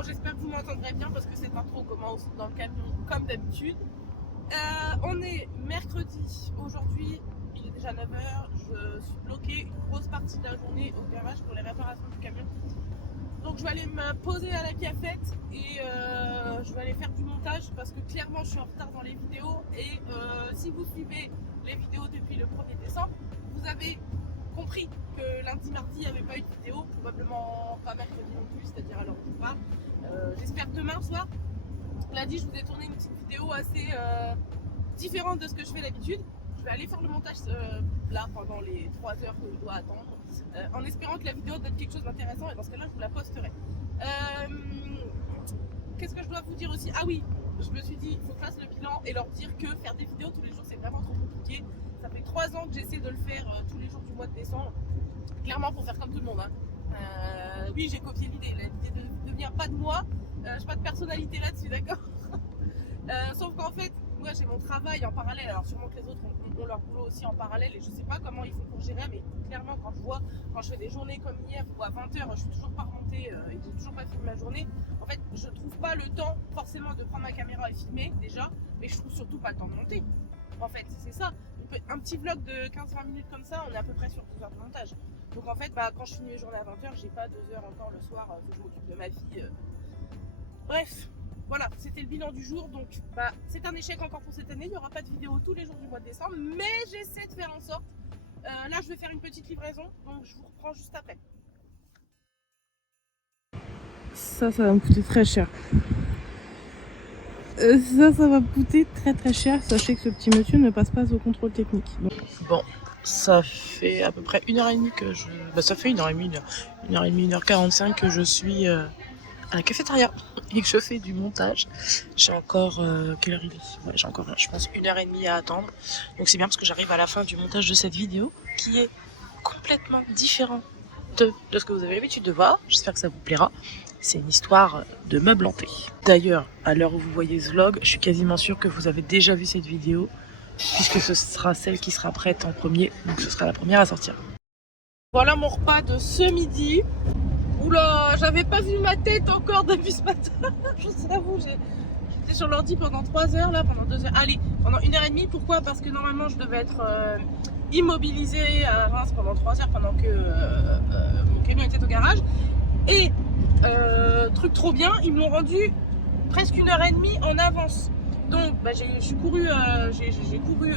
Bon, j'espère que vous m'entendrez bien parce que cette intro commence dans le camion comme d'habitude. On est mercredi. Aujourd'hui, il est déjà 9h. Je suis bloquée une grosse partie de la journée au garage pour les réparations du camion. Donc je vais aller me poser à la cafette et je vais aller faire du montage parce que clairement je suis en retard dans les vidéos. Et si vous suivez les vidéos depuis le 1er décembre, vous avez compris que lundi, mardi, il n'y avait pas eu de vidéo, probablement pas mercredi non plus, c'est-à-dire à l'heure où je parle. J'espère demain soir. Lundi, je vous ai tourné une petite vidéo assez différente de ce que je fais d'habitude. Je vais aller faire le montage là pendant les 3 heures que je dois attendre, en espérant que la vidéo donne quelque chose d'intéressant et dans ce cas-là, je vous la posterai. Qu'est-ce que je dois vous dire aussi? Ah oui, je me suis dit, il faut que je fasse le bilan et leur dire que faire des vidéos tous les jours, c'est vraiment trop compliqué. Ça fait 3 ans que j'essaie de le faire tous les jours du mois de décembre. Clairement, pour faire comme tout le monde. Oui, j'ai copié l'idée. L'idée ne vient pas de moi. Je n'ai pas de personnalité là-dessus, d'accord. Sauf qu'en fait, moi j'ai mon travail en parallèle. Alors sûrement que les autres ont leur boulot aussi en parallèle et je sais pas comment ils font pour gérer, mais clairement quand je fais des journées comme hier ou à 20h, je suis toujours pas remontée et j'ai toujours pas filmé ma journée. En fait, je trouve pas le temps forcément de prendre ma caméra et filmer déjà, mais je trouve surtout pas le temps de monter. En fait, c'est ça. Un petit vlog de 15-20 minutes comme ça, on est à peu près sur 2 heures de montage. Donc en fait, quand je finis mes journées à 20h, j'ai pas 2 heures encore le soir que je m'occupe de ma fille. Bref, voilà, c'était le bilan du jour. Donc c'est un échec encore pour cette année. Il n'y aura pas de vidéo tous les jours du mois de décembre, mais j'essaie de faire en sorte. Là, je vais faire une petite livraison, donc je vous reprends juste après. Ça va me coûter très cher. Ça va me coûter très cher. Sachez que ce petit monsieur ne passe pas au contrôle technique. Donc... Bon, ça fait à peu près 1h30 que je... ça fait 1h30, 1h45 que je suis à la cafétéria et que je fais du montage. J'ai encore... quelle heure il est? Ouais, j'ai encore, je pense, 1h30 à attendre. Donc c'est bien parce que j'arrive à la fin du montage de cette vidéo qui est complètement différent de ce que vous avez l'habitude de voir. J'espère que ça vous plaira. C'est une histoire de meubles hantés. D'ailleurs, à l'heure où vous voyez ce vlog, je suis quasiment sûre que vous avez déjà vu cette vidéo, puisque ce sera celle qui sera prête en premier, donc ce sera la première à sortir. Voilà mon repas de ce midi. Oula, j'avais pas vu ma tête encore depuis ce matin. Je vous avoue, j'étais sur l'ordi pendant 3 heures, là, pendant 2 heures. Allez, pendant 1h30. Pourquoi? Parce que normalement, je devais être immobilisée à Reims pendant 3 heures, pendant que mon camion était au garage. Et truc trop bien, ils me l'ont rendu presque 1h30 en avance. Donc j'ai couru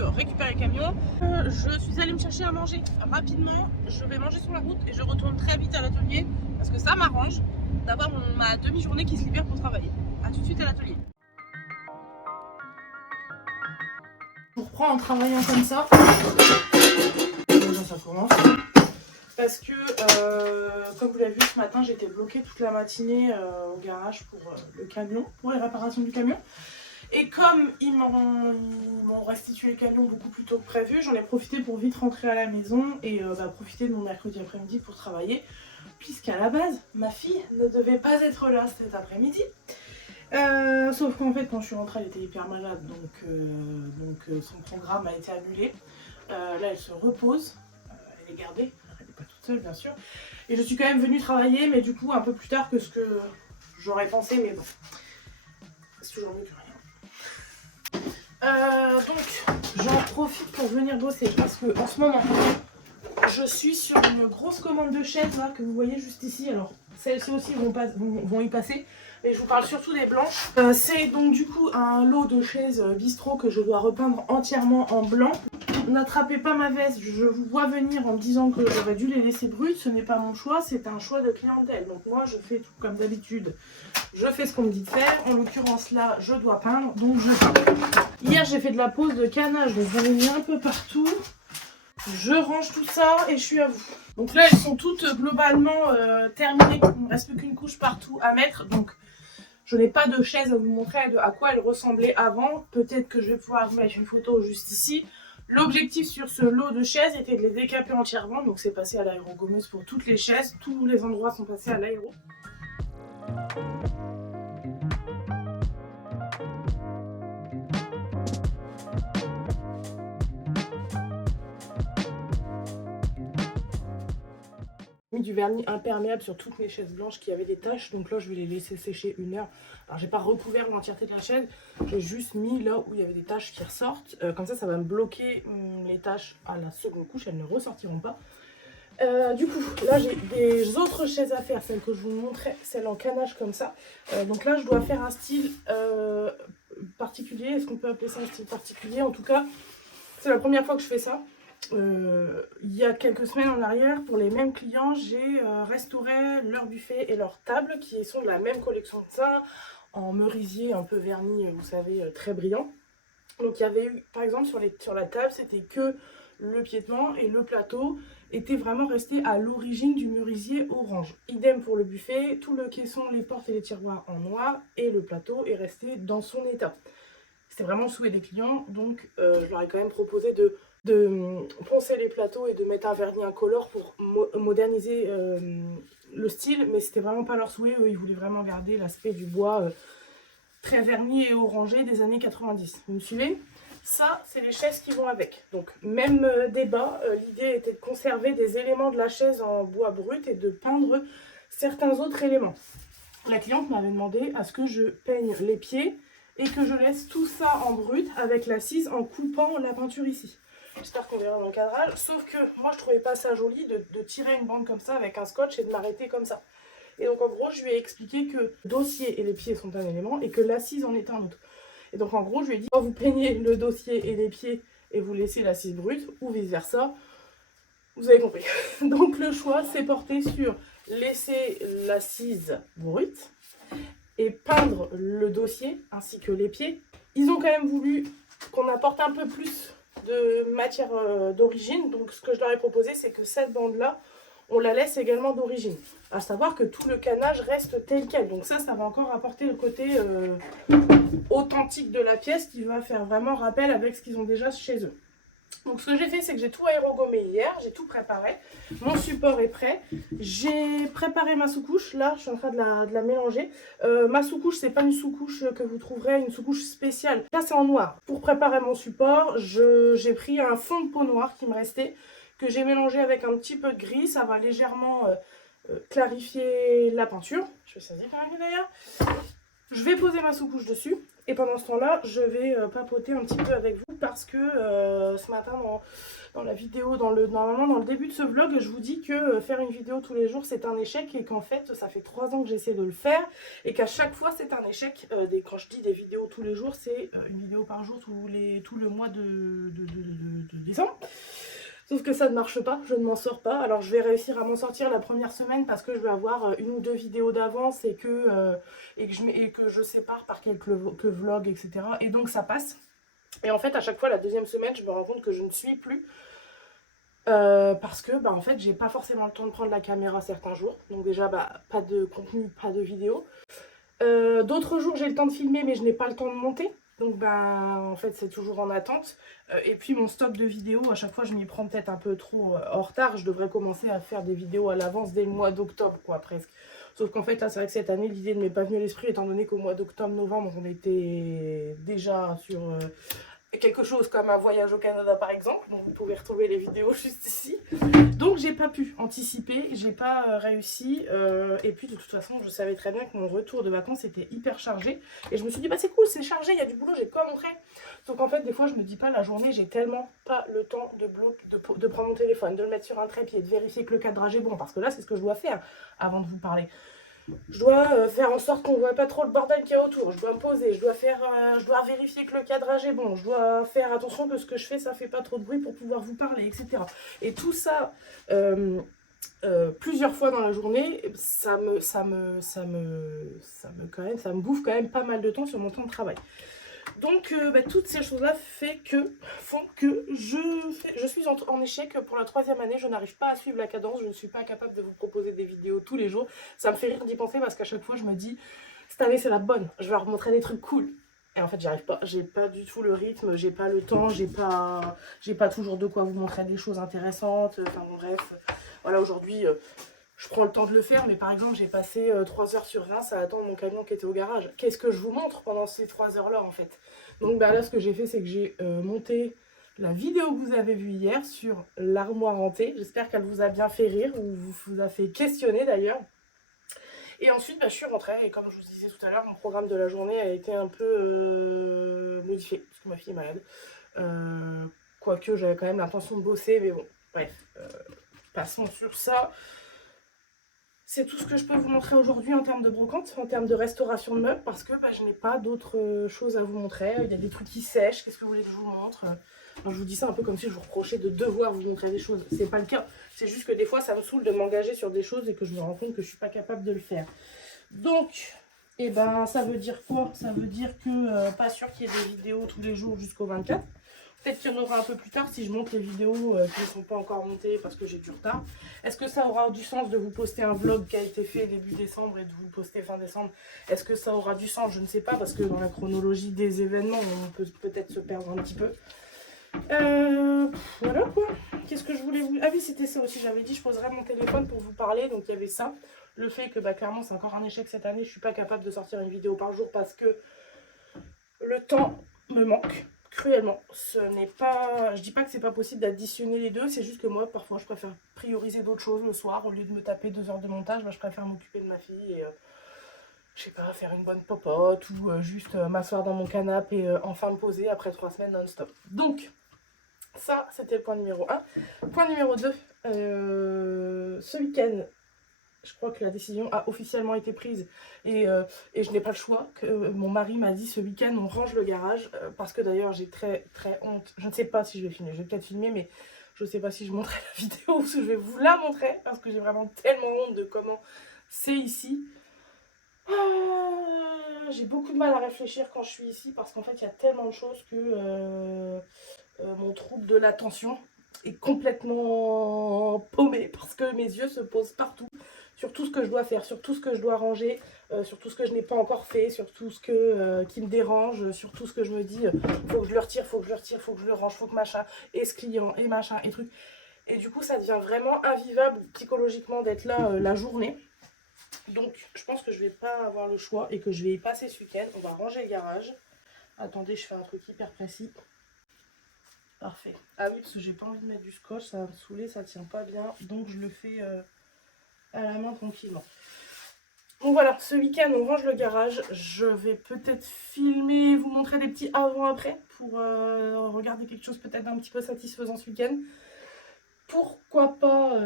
récupérer le camion. Je suis allée me chercher à manger rapidement. Je vais manger sur la route et je retourne très vite à l'atelier parce que ça m'arrange d'avoir ma demi-journée qui se libère pour travailler. A tout de suite à l'atelier. Je vous reprends en travaillant comme ça. Déjà ça commence. Parce que, comme vous l'avez vu ce matin, j'étais bloquée toute la matinée au garage pour le camion, pour les réparations du camion. Et comme ils m'ont restitué le camion beaucoup plus tôt que prévu, j'en ai profité pour vite rentrer à la maison et profiter de mon mercredi après-midi pour travailler. Puisqu'à la base, ma fille ne devait pas être là cet après-midi. Sauf qu'en fait, quand je suis rentrée, elle était hyper malade, donc son programme a été annulé. Là, elle se repose, elle est gardée. Pas toute seule bien sûr, et je suis quand même venue travailler, mais du coup un peu plus tard que ce que j'aurais pensé, mais bon, c'est toujours mieux que rien. Donc j'en profite pour venir bosser parce que en ce moment je suis sur une grosse commande de chaises là que vous voyez juste ici. Alors celles-ci aussi vont y passer, et je vous parle surtout des blanches. C'est donc du coup un lot de chaises bistrot que je dois repeindre entièrement en blanc. N'attrapez pas ma veste, je vous vois venir en me disant que j'aurais dû les laisser brutes. Ce n'est pas mon choix, c'est un choix de clientèle. Donc moi je fais tout comme d'habitude, je fais ce qu'on me dit de faire. En l'occurrence là je dois peindre, donc je peins. Hier j'ai fait de la pose de canage, donc j'en ai mis un peu partout. Je range tout ça et je suis à vous. Donc là elles sont toutes globalement terminées, il ne reste plus qu'une couche partout à mettre. Donc je n'ai pas de chaise à vous montrer à quoi elle ressemblait avant. Peut-être que je vais pouvoir vous mettre une photo juste ici. L'objectif sur ce lot de chaises était de les décaper entièrement, donc c'est passé à l'aérogommeuse pour toutes les chaises. Tous les endroits sont passés à l'aéro. du vernis imperméable sur toutes mes chaises blanches qui avaient des taches. Donc là, je vais les laisser sécher 1 heure. Alors, j'ai pas recouvert l'entièreté de la chaise. J'ai juste mis là où il y avait des taches qui ressortent. Comme ça va me bloquer les taches à la seconde couche. Elles ne ressortiront pas. Du coup, là, j'ai des autres chaises à faire. Celle que je vous montrais, celle en canage comme ça. Donc là, je dois faire un style particulier. Est-ce qu'on peut appeler ça un style particulier? En tout cas, c'est la première fois que je fais ça. Il y a quelques semaines en arrière, pour les mêmes clients, j'ai restauré leur buffet et leur table qui sont de la même collection que ça, en merisier un peu verni, vous savez, très brillant. Donc il y avait eu, par exemple, sur la table, c'était que le piétement et le plateau était vraiment resté à l'origine du merisier orange. Idem pour le buffet, tout le caisson, les portes et les tiroirs en noir, et le plateau est resté dans son état. C'était vraiment le souhait des clients, donc je leur ai quand même proposé de poncer les plateaux et de mettre un vernis incolore pour moderniser le style, mais c'était vraiment pas leur souhait. Eux, ils voulaient vraiment garder l'aspect du bois très verni et orangé des années 90. Vous me suivez? Ça, c'est les chaises qui vont avec. Donc, même débat, l'idée était de conserver des éléments de la chaise en bois brut et de peindre certains autres éléments. La cliente m'avait demandé à ce que je peigne les pieds et que je laisse tout ça en brut avec l'assise en coupant la peinture ici. J'espère qu'on verra dans le cadrage. Sauf que moi, je trouvais pas ça joli de tirer une bande comme ça avec un scotch et de m'arrêter comme ça. Et donc, en gros, je lui ai expliqué que le dossier et les pieds sont un élément et que l'assise en est un autre. Et donc, en gros, je lui ai dit, vous peignez le dossier et les pieds et vous laissez l'assise brute, ou vice-versa. Vous avez compris. Donc, le choix s'est porté sur laisser l'assise brute et peindre le dossier ainsi que les pieds. Ils ont quand même voulu qu'on apporte un peu plus de matière d'origine. Donc ce que je leur ai proposé, c'est que cette bande-là, on la laisse également d'origine. À savoir que tout le canage reste tel quel. Donc ça va encore apporter le côté authentique de la pièce qui va faire vraiment rappel avec ce qu'ils ont déjà chez eux. Donc ce que j'ai fait, c'est que j'ai tout aérogommé hier, j'ai tout préparé. Mon support est prêt. J'ai préparé ma sous-couche. Là, je suis en train de la mélanger. Ma sous-couche, c'est pas une sous-couche que vous trouverez, une sous-couche spéciale. Là, c'est en noir. Pour préparer mon support, j'ai pris un fond de peau noire qui me restait, que j'ai mélangé avec un petit peu de gris. Ça va légèrement clarifier la peinture. Je vais saisir quand même d'ailleurs. Je vais poser ma sous-couche dessus. Et pendant ce temps-là, je vais papoter un petit peu avec vous parce que ce matin, dans la vidéo, normalement dans le début de ce vlog, je vous dis que faire une vidéo tous les jours, c'est un échec et qu'en fait, ça fait 3 ans que j'essaie de le faire et qu'à chaque fois, c'est un échec. Quand je dis des vidéos tous les jours, c'est une vidéo par jour tout le mois de décembre. Sauf que ça ne marche pas, je ne m'en sors pas. Alors je vais réussir à m'en sortir la première semaine parce que je vais avoir 1 ou 2 vidéos d'avance et que je sépare par quelques vlogs, etc. Et donc ça passe. Et en fait, à chaque fois, la deuxième semaine, je me rends compte que je ne suis plus. Parce que en fait, j'ai pas forcément le temps de prendre la caméra certains jours. Donc déjà, pas de contenu, pas de vidéo. D'autres jours, j'ai le temps de filmer, mais je n'ai pas le temps de monter. Donc en fait c'est toujours en attente. Et puis mon stock de vidéos, à chaque fois je m'y prends peut-être un peu trop en retard. Je devrais commencer à faire des vidéos à l'avance dès le mois d'octobre quoi presque. Sauf qu'en fait là c'est vrai que cette année l'idée ne m'est pas venue à l'esprit étant donné qu'au mois d'octobre-novembre on était déjà sur quelque chose comme un voyage au Canada par exemple. Donc vous pouvez retrouver les vidéos juste ici. Donc j'ai pas pu anticiper, j'ai pas réussi. Et puis de toute façon je savais très bien que mon retour de vacances était hyper chargé. Et je me suis dit c'est cool, c'est chargé, il y a du boulot, j'ai quoi montrer. Donc en fait des fois je me dis pas la journée, j'ai tellement pas le temps de prendre mon téléphone, de le mettre sur un trépied, de vérifier que le cadrage est bon. Parce que là c'est ce que je dois faire avant de vous parler. Je dois faire en sorte qu'on ne voit pas trop le bordel qu'il y a autour. Je dois me poser, je dois vérifier que le cadrage est bon. Je dois faire attention que ce que je fais, ça fait pas trop de bruit pour pouvoir vous parler, etc. Et tout ça, plusieurs fois dans la journée, ça me bouffe quand même pas mal de temps sur mon temps de travail. Donc toutes ces choses-là font que je suis en échec pour la 3e année. Je n'arrive pas à suivre la cadence, je ne suis pas capable de vous proposer des vidéos tous les jours. Ça me fait rire d'y penser parce qu'à chaque fois je me dis, cette année c'est la bonne, je vais leur montrer des trucs cool. Et en fait j'y arrive pas, j'ai pas du tout le rythme, j'ai pas le temps, j'ai pas toujours de quoi vous montrer des choses intéressantes. Enfin bon bref, voilà aujourd'hui... je prends le temps de le faire, mais par exemple, j'ai passé 3 heures sur Reims à attendre mon camion qui était au garage. Qu'est-ce que je vous montre pendant ces 3 heures-là, en fait? Donc là, ce que j'ai fait, c'est que j'ai monté la vidéo que vous avez vue hier sur l'armoire hantée. J'espère qu'elle vous a bien fait rire ou vous a fait questionner d'ailleurs. Et ensuite, je suis rentrée et comme je vous disais tout à l'heure, mon programme de la journée a été un peu modifié parce que ma fille est malade. Quoique j'avais quand même l'intention de bosser, mais bon, bref, passons sur ça. C'est tout ce que je peux vous montrer aujourd'hui en termes de brocante, en termes de restauration de meubles, parce que je n'ai pas d'autres choses à vous montrer. Il y a des trucs qui sèchent, qu'est-ce que vous voulez que je vous montre? Je vous dis ça un peu comme si je vous reprochais de devoir vous montrer des choses. C'est pas le cas. C'est juste que des fois, ça me saoule de m'engager sur des choses et que je me rends compte que je suis pas capable de le faire. Donc, ça veut dire quoi? Ça veut dire que pas sûr qu'il y ait des vidéos tous les jours jusqu'au 24. Peut-être qu'il y en aura un peu plus tard si je monte les vidéos qui ne sont pas encore montées parce que j'ai du retard. Est-ce que ça aura du sens de vous poster un vlog qui a été fait début décembre et de vous le poster fin décembre? Est-ce que ça aura du sens? Je ne sais pas parce que dans la chronologie des événements, on peut peut-être se perdre un petit peu. Voilà quoi. Qu'est-ce que je voulais vous... Ah oui, c'était ça aussi. J'avais dit je poserais mon téléphone pour vous parler. Donc il y avait ça. Le fait que clairement c'est encore un échec cette année. Je ne suis pas capable de sortir une vidéo par jour parce que le temps me manque. Cruellement, ce n'est pas, je dis pas que c'est pas possible d'additionner les deux, c'est juste que moi parfois je préfère prioriser d'autres choses le soir au lieu de me taper 2 heures de montage. Je préfère m'occuper de ma fille et je sais pas, faire une bonne popote ou juste m'asseoir dans mon canapé et enfin me poser après 3 semaines non-stop. Donc ça c'était le point numéro 1. Point numéro 2, ce week-end je crois que la décision a officiellement été prise et je n'ai pas le choix. Mon mari m'a dit ce week-end on range le garage parce que d'ailleurs j'ai très honte. Je ne sais pas si je vais filmer, je vais peut-être filmer mais je ne sais pas si je montrerai la vidéo ou si je vais vous la montrer parce que j'ai vraiment tellement honte de comment c'est ici. J'ai beaucoup de mal à réfléchir quand je suis ici parce qu'en fait il y a tellement de choses que mon trouble de l'attention est complètement paumé parce que mes yeux se posent partout sur tout ce que je dois faire, sur tout ce que je dois ranger, sur tout ce que je n'ai pas encore fait, sur tout ce qui me dérange, sur tout ce que je me dis, faut que je le retire, faut que je le retire, faut que je le range, faut que machin, et ce client, et machin, et truc. Et du coup, ça devient vraiment invivable psychologiquement d'être là la journée. Donc, je pense que je vais pas avoir le choix et que je vais y passer ce week-end. On va ranger le garage. Attendez, je fais un truc hyper précis. Parfait. Ah oui, parce que j'ai pas envie de mettre du scotch, ça va me saouler, ça tient pas bien. Donc, je le fais... à la main tranquillement. Donc voilà, ce week-end on range le garage. Je vais peut-être filmer, vous montrer des petits avant-après pour regarder quelque chose peut-être d'un petit peu satisfaisant ce week-end. Pourquoi pas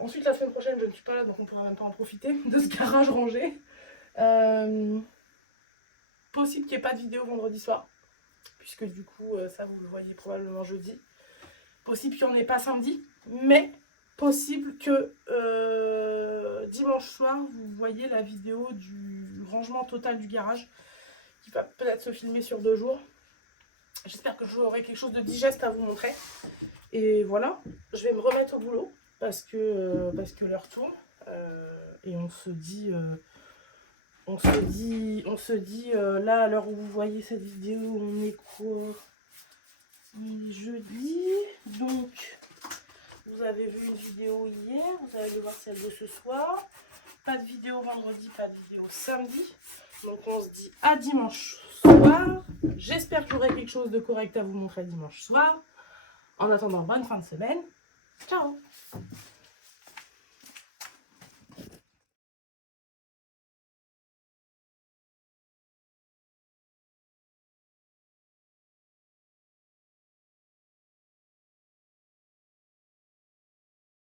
ensuite la semaine prochaine je ne suis pas là donc on pourra même pas en profiter de ce garage rangé. Possible qu'il n'y ait pas de vidéo vendredi soir puisque du coup ça vous le voyez probablement jeudi. Possible qu'il n'y en ait pas samedi mais possible que dimanche soir vous voyez la vidéo du rangement total du garage qui va peut-être se filmer sur 2 jours. J'espère que j'aurai quelque chose de digeste à vous montrer. Et voilà, je vais me remettre au boulot parce que l'heure tourne et on se dit là à l'heure où vous voyez cette vidéo on est quoi? On est jeudi, donc vous avez vu une vidéo hier, vous allez voir celle de ce soir. Pas de vidéo vendredi, pas de vidéo samedi. Donc on se dit à dimanche soir. J'espère que j'aurai quelque chose de correct à vous montrer dimanche soir. En attendant, bonne fin de semaine. Ciao!